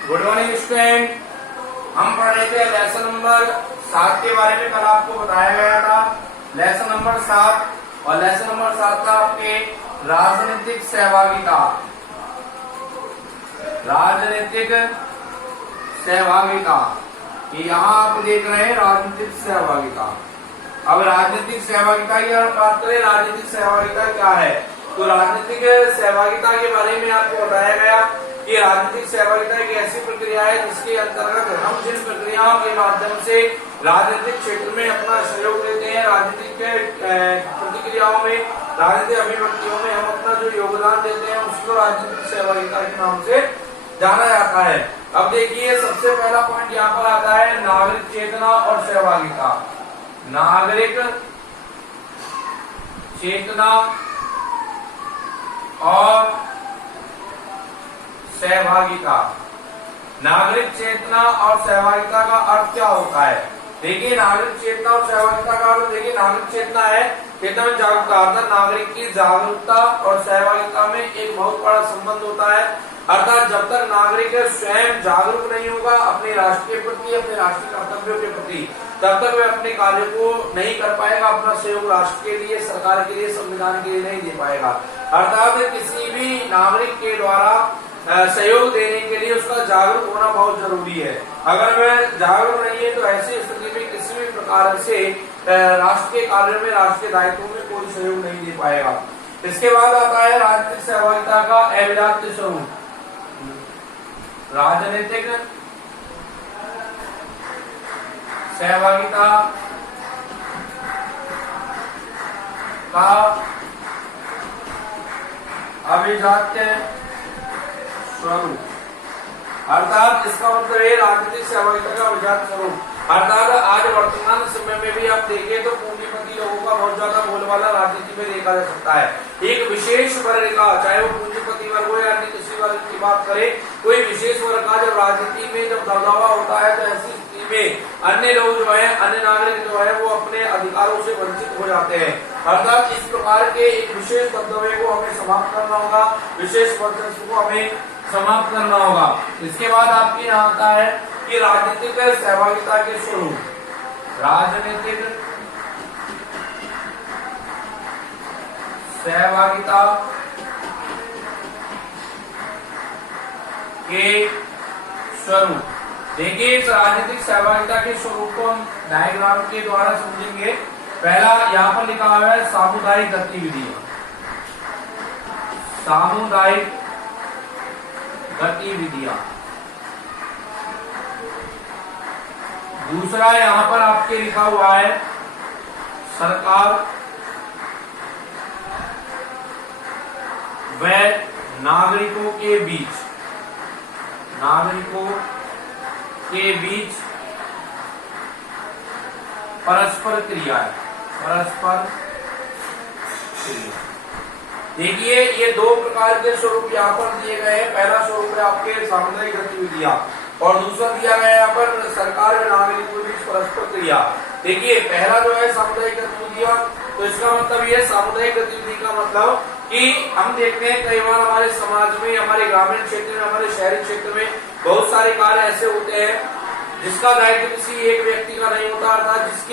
Good morning student. हम पढ़ रहे थे लेसन नंबर 7 के बारे में। कल आपको बताया गया था लेसन नंबर 7 और लेसन नंबर 7 था आपके राजनीतिक सहभागिता। राजनीतिक सहभागिता, ये यहाँ आप देख रहे हैं राजनीतिक सहभागिता। अब राजनीतिक सहभागिता की अगर बात करें, राजनीतिक सहभागिता क्या है, तो राजनीतिक सहभागिता के बारे में आपको बताया गया कि राजनीतिक सहभागिता एक ऐसी प्रक्रिया है जिसके अंतर्गत हम जिन प्रक्रियाओं के माध्यम से राजनीतिक क्षेत्र में अपना सहयोग देते हैं, राजनीतिक प्रतिक्रियाओं में, राजनीतिक अभिव्यक्तियों में हम अपना जो योगदान देते हैं उसको राजनीतिक सहभागिता के नाम से जाना जाता है। अब देखिए सबसे पहला पॉइंट यहाँ पर आता है नागरिक चेतना और सहभागिता। नागरिक चेतना और सहभागिता। नागरिक चेतना और सहभागिता का अर्थ क्या होता है? देखिए नागरिक चेतना और सहभागिता का अर्थ, देखिए नागरिक चेतना है चेतना में जागरूकता, अर्थात नागरिक की जागरूकता और सहभागिता में एक बहुत बड़ा संबंध होता है। अर्थात जब तक नागरिक स्वयं जागरूक नहीं होगा अपने राष्ट्र के प्रति, अपने राष्ट्रीय कर्तव्यों के प्रति, तब तक वह अपने कार्य को नहीं कर पाएगा, अपना सहयोग राष्ट्र के लिए, सरकार के लिए, संविधान के लिए नहीं दे पाएगा। अर्थात किसी भी नागरिक के द्वारा सहयोग देने के लिए उसका जागरूक होना बहुत जरूरी है। अगर वह जागरूक नहीं है तो ऐसी स्थिति में किसी भी प्रकार से राष्ट्र के कार्यों में, राष्ट्र के दायित्वों में कोई सहयोग नहीं दे पाएगा। इसके बाद आता है राजनीतिक सहभागिता का अविभाज्य स्वरूप। राजनीतिक सहभागिता का अविभाज्य स्वरूप, अर्थात इसका मतलब है राजनीतिक सहभागिता का अविभाज्य स्वरूप। अर्थात आज वर्तमान समय में भी आप देखें तो पूंजीपति लोगों का बहुत ज्यादा बोलबाला राजनीति में देखा जा सकता है। एक विशेष वर्ग का, चाहे वो पूंजीपति वर्ग हो या अन्य किसी वर्ग की बात करें, कोई विशेष वर्ग का जब राजनीति में जब दबदबा होता है तो ऐसी स्थिति में अन्य लोग जो है, अन्य नागरिक जो है वो अपने अधिकारों से वंचित हो जाते हैं। अर्थात इस प्रकार के एक विशेष दबदबे को हमें समाप्त करना होगा, विशेष वर्चस्व को हमें समाप्त करना होगा। इसके बाद आपके यहाँ आता है कि राजनीतिक सहभागिता के स्वरूप। राजनीतिक सहभागिता के स्वरूप, देखिए इस राजनीतिक सहभागिता के स्वरूप को हम डायग्राम के द्वारा समझेंगे। पहला यहाँ पर लिखा हुआ है सामुदायिक गतिविधियां। सामुदायिक गतिविधियां। दूसरा यहां पर आपके लिखा हुआ है सरकार व नागरिकों के बीच, नागरिकों के बीच परस्पर क्रियाएं। परस्पर क्रिया, देखिए ये दो प्रकार के स्वरूप यहाँ पर दिए गए हैं। पहला स्वरूप है आपके सामुदायिक गतिविधियां और दूसरा दिया गया है यहाँ पर सरकार व नागरिकों के बीच परस्पर क्रिया। देखिए पहला जो है सामुदायिक गतिविधियां, तो इसका मतलब ये सामुदायिक गतिविधि का मतलब कि हम देखते हैं कई बार हमारे समाज में, हमारे ग्रामीण क्षेत्र में, हमारे शहरी क्षेत्र में बहुत सारे कार्य ऐसे होते हैं जिसका दायित्व किसी एक व्यक्ति का नहीं होता, अर्थात जिसको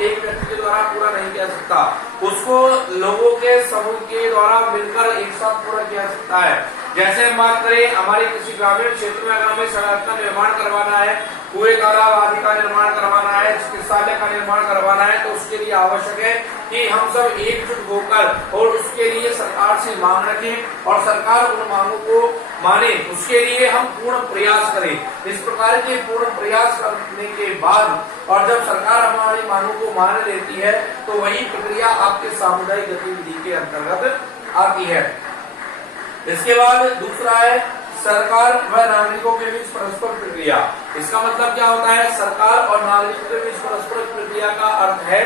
एक व्यक्ति के द्वारा पूरा नहीं किया सकता, उसको लोगों के समूह के द्वारा मिलकर एक साथ पूरा किया सकता है। जैसे हम बात करें हमारे किसी ग्रामीण क्षेत्र में, अगर हमें सड़क का निर्माण करवाना है, कुएं तालाब आदि का निर्माण करवाना है, चिकित्सालय का निर्माण करवाना है, तो उसके लिए आवश्यक है कि हम सब एकजुट होकर और उसके लिए सरकार से मांग रखें और सरकार उन मांगों को माने, उसके लिए हम पूर्ण प्रयास करें। इस प्रकार के पूर्ण प्रयास करने के बाद और जब सरकार हमारी मांगों को मान लेती है तो वही प्रक्रिया आपके सामुदायिक गतिविधि के अंतर्गत आती है। इसके बाद दूसरा है सरकार व नागरिकों के बीच परस्पर प्रक्रिया। इसका मतलब क्या होता है? सरकार और नागरिकों के बीच परस्पर प्रक्रिया का अर्थ है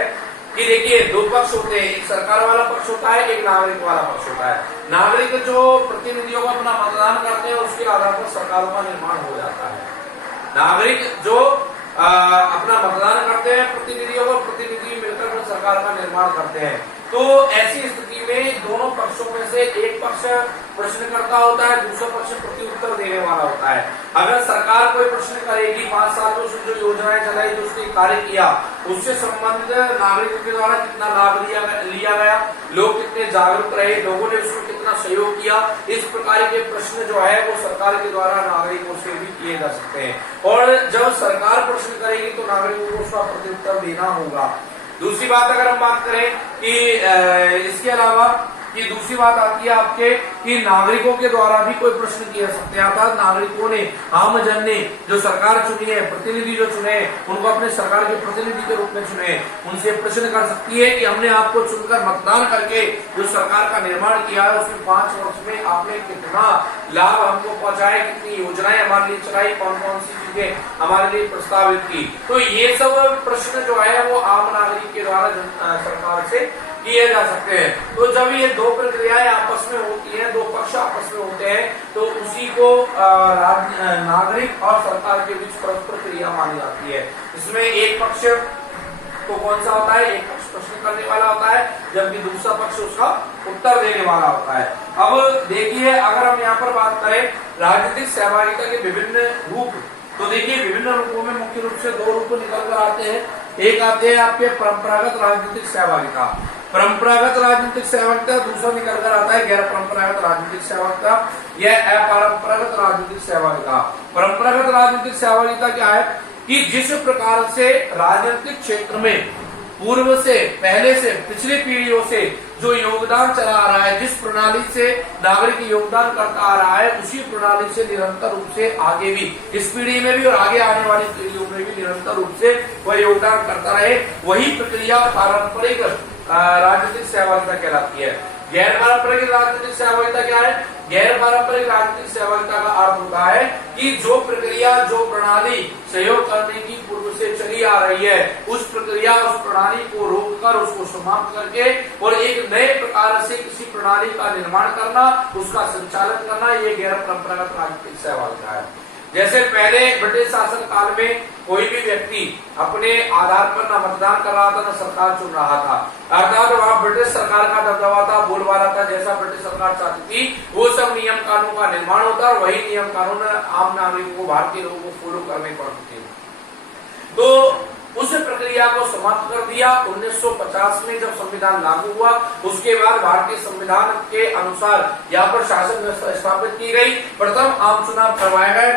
कि देखिए दो पक्ष होते हैं, एक सरकार वाला पक्ष होता है, एक नागरिक वाला पक्ष होता है। नागरिक जो प्रतिनिधियों को अपना मतदान करते हैं उसके आधार पर सरकारों का निर्माण हो जाता है। नागरिक जो अपना मतदान करते हैं प्रतिनिधियों को, प्रतिनिधि मिलकर सरकार का निर्माण करते हैं। तो ऐसी स्थिति में दोनों पक्षों में से एक पक्ष प्रश्नकर्ता होता है, दूसरा पक्ष प्रत्युत्तर देने वाला होता है। अगर सरकार कोई प्रश्न करेगी 5 साल में उसने जो योजनाएं चलाई, जो उसने कार्य किया, उससे संबंधित नागरिकों के द्वारा कितना लाभ लिया गया, लोग कितने जागरूक रहे, लोगों ने उसमें कितना सहयोग किया, इस प्रकार के प्रश्न जो है वो सरकार के द्वारा नागरिकों से भी किए जा सकते हैं। और जब सरकार प्रश्न करेगी तो नागरिकों को उसका प्रत्युत्तर देना होगा। दूसरी बात अगर हम बात करें कि इसके अलावा कि दूसरी बात आती है आपके कि नागरिकों के द्वारा भी कोई प्रश्न किया सकते हैं, अर्थात नागरिकों ने, आमजन ने जो सरकार चुनी है, प्रतिनिधि जो चुने, उनको अपने सरकार के प्रतिनिधि के रूप में चुने, उनसे प्रश्न कर सकती है कि हमने आपको चुनकर मतदान करके जो सरकार का निर्माण किया है उसमें 5 वर्ष में आपने कितना लाभ हमको पहुंचाए, कितनी योजनाएं हमारे लिए चलाई, कौन कौन सी चीजें हमारे लिए प्रस्तावित की। तो ये सब प्रश्न जो है वो आम नागरिक के द्वारा सरकार से किए जा सकते हैं। तो जब ये दो प्रक्रियाएं आपस में होती हैं, दो पक्ष आपस में होते हैं, तो उसी को नागरिक और सरकार के बीच परस्पर क्रिया मानी जाती है। इसमें एक पक्ष तो कौन सा होता है, एक पक्ष प्रश्न करने वाला होता है, जबकि दूसरा पक्ष उसका उत्तर देने वाला होता है। अब देखिए, अगर हम यहाँ पर बात करें राजनीतिक सहभागिता के विभिन्न रूप, तो देखिए विभिन्न रूपों में मुख्य रूप से 2 रूप निकल कर आते हैं। एक आते हैं आपके परंपरागत राजनीतिक सहभागिता, परंपरागत राजनीतिक सहभागिता, दूसरा निकल कर आता है गैर परंपरागत राजनीतिक सहभागिता या अपरंपरागत राजनीतिक सहभागिता। परंपरागत राजनीतिक सहभागिता क्या है कि जिस प्रकार से राजनीतिक क्षेत्र में पूर्व से, पहले से, पिछली पीढ़ियों से जो योगदान चला आ रहा है, जिस प्रणाली से नागरिक योगदान करता आ रहा है, उसी प्रणाली से निरंतर रूप से आगे भी, इस पीढ़ी में भी और आगे आने वाली पीढ़ियों में भी निरंतर रूप से वह योगदान करता रहे, वही प्रक्रिया पारंपरिक राजनीतिक सहभागिता कहलाती है। गैर पारंपरिक राजनीतिक सहभागिता क्या है? गैर पारंपरिक राजनीतिक सहभागिता का अर्थ होता है कि जो प्रक्रिया, जो प्रणाली सहयोग करने की पूर्व से चली आ रही है, उस प्रक्रिया, उस प्रणाली को रोककर, उसको समाप्त करके और एक नए प्रकार से किसी प्रणाली का निर्माण करना, उसका संचालन करना, ये गैर परंपरागत राजनीतिक सहभागिता है। जैसे पहले ब्रिटिश शासन काल में कोई भी व्यक्ति अपने आधार पर न मतदान कर रहा था, न सरकार चुन रहा था, अर्थात वहां ब्रिटिश सरकार का दबदबा था, बोलबाला था, जैसा ब्रिटिश सरकार चाहती थी वो सब नियम कानून का निर्माण होता और वही नियम कानून आम नागरिकों को, भारतीय लोगों को फॉलो करने पड़ते थे। तो उस प्रक्रिया को समाप्त कर दिया 1950 में जब संविधान लागू हुआ। उसके बाद भारतीय संविधान के अनुसार यहाँ पर शासन व्यवस्था स्थापित की गई। प्रथम आम चुनाव करवाया गया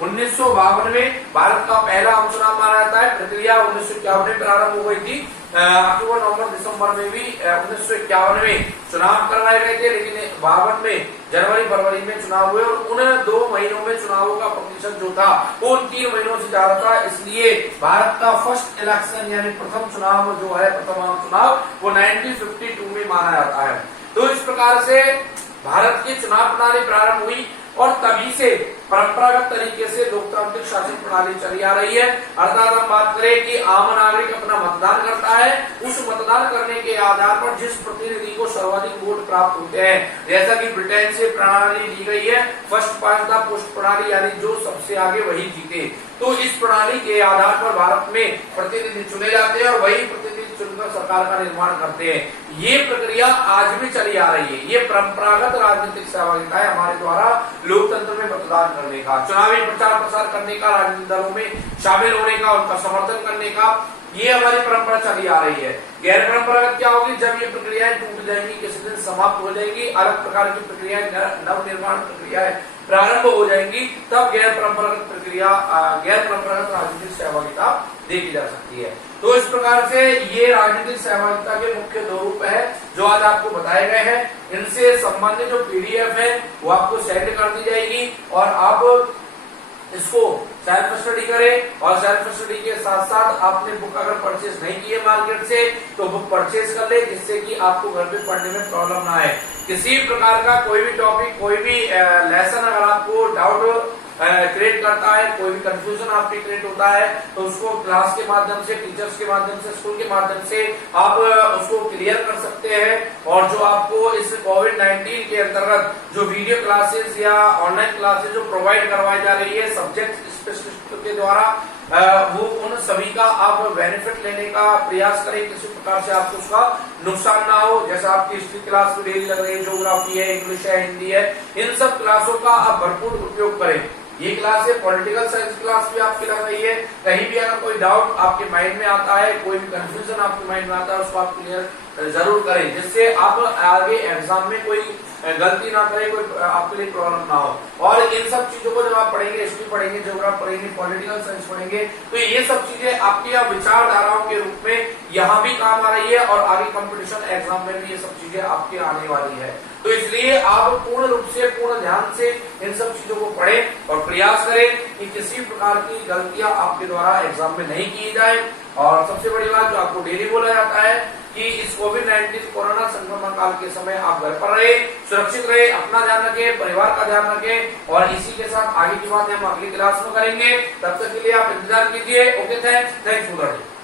1952 में भारत का पहला आम चुनाव माना जाता है। प्रक्रिया 1951 में प्रारंभ हो गई थी। अक्टूबर, नवंबर, दिसंबर में भी 1951 में चुनाव करवाए गए थे, लेकिन 52 में जनवरी, फरवरी में चुनाव हुए और उन 2 महीनों में चुनावों का प्रतिशत जो था वो उन 3 महीनों से ज्यादा था। इसलिए भारत का फर्स्ट इलेक्शन यानी प्रथम चुनाव जो है, प्रथम आम चुनाव, वो 1952 में माना जाता है। तो इस प्रकार से भारत की चुनाव प्रणाली प्रारंभ हुई और तभी से परंपरागत तरीके से लोकतांत्रिक शासन प्रणाली चली आ रही है। अर्थात हम बात करें कि आम नागरिक अपना मतदान करता है, उस मतदान करने के आधार पर जिस प्रतिनिधि को सर्वाधिक वोट प्राप्त होते हैं, जैसा कि ब्रिटेन से प्रणाली दी गई है फर्स्ट पास्ट द पोस्ट प्रणाली, यानी जो सबसे आगे वही जीते। तो इस प्रणाली के आधार पर भारत में प्रतिनिधि चुने जाते हैं और वही प्रतिनिधि चुनकर सरकार का निर्माण करते हैं। ये प्रक्रिया आज भी चली आ रही है। ये परंपरागत राजनीतिक सहभागिता है हमारे द्वारा लोकतंत्र में मतदान करने का, चुनावी प्रचार प्रसार करने का, राजनीतिक दलों में शामिल होने का, उनका समर्थन करने का, ये हमारी परंपरा चली आ रही है। गैर परंपरागत क्या होगी? जब ये प्रक्रियाएं टूट जाएंगी, किसी दिन समाप्त हो जाएंगी, अलग प्रकार की प्रक्रियाएं, नव निर्माण प्रक्रियाएं प्रारंभ हो जाएंगी, तब गैर परंपरागत प्रक्रिया, गैर परंपरागत राजनीतिक सहभागिता देखी जा सकती है। तो इस प्रकार से ये राजनीतिक सहभागिता के मुख्य 2 रूप है जो आज आपको बताए गए हैं। इनसे संबंधित जो पीडीएफ है वो आपको सेंड कर दी जाएगी और आप इसको सेल्फ स्टडी करें और सेल्फ स्टडी के साथ साथ आपने बुक अगर परचेज नहीं की है मार्केट से तो बुक परचेज कर ले, जिससे कि आपको घर पे पढ़ने में प्रॉब्लम ना आए। किसी प्रकार का कोई भी टॉपिक, कोई भी लेसन अगर आपको डाउट क्रिएट करता है, कोई भी कंफ्यूजन आपके क्रिएट होता है, तो उसको क्लास के माध्यम से, टीचर्स के माध्यम से, स्कूल के माध्यम से आप उसको क्लियर कर सकते हैं। और जो आपको इस कोविड-19 के अंतर्गत जो वीडियो क्लासेस या ऑनलाइन क्लासेस जो प्रोवाइड करवाई जा रही है सब्जेक्ट स्पेशलिस्ट के द्वारा, वो उन सभी का आप बेनिफिट लेने का प्रयास करें, किसी प्रकार से आपको उसका नुकसान ना हो। जैसे आपकी हिस्ट्री क्लास में डेली लग रही है, ज्योग्राफी है, इंग्लिश है, हिंदी है, इन सब क्लासों का आप भरपूर उपयोग करें। ये क्लास है, पॉलिटिकल साइंस क्लास भी आपकी लग रही है। कहीं भी अगर कोई डाउट आपके माइंड में आता है, कोई भी कंफ्यूजन आपके माइंड में आता है, उसको आप क्लियर जरूर करें, जिससे आप आगे एग्जाम में कोई गलती ना करें, कोई आपके लिए प्रॉब्लम ना हो। और इन सब चीजों को जब आप पढ़ेंगे, हिस्ट्री पढ़ेंगे, ज्योग्राफी पढ़ेंगे, पॉलिटिकल साइंस पढ़ेंगे, तो ये सब चीजें आपकी विचारधाराओं के रूप में यहाँ भी काम आ रही है और आगे कंपटीशन एग्जाम में भी ये सब चीजें आपके आने वाली है। तो इसलिए आप पूर्ण रूप से, पूर्ण ध्यान से इन सब चीजों को पढ़ें और प्रयास करें कि किसी प्रकार की गलतियां आपके द्वारा एग्जाम में नहीं की जाए। और सबसे बड़ी बात जो आपको डेली बोला जाता है कि इस कोविड-19 कोरोना संक्रमण काल के समय आप घर पर रहे, सुरक्षित रहे, अपना ध्यान रखें, परिवार का ध्यान रखें। और इसी के साथ आगे की बात हम अगली क्लास में करेंगे। तब तक के लिए आप इंतजार कीजिए। Okay, thanks for the day.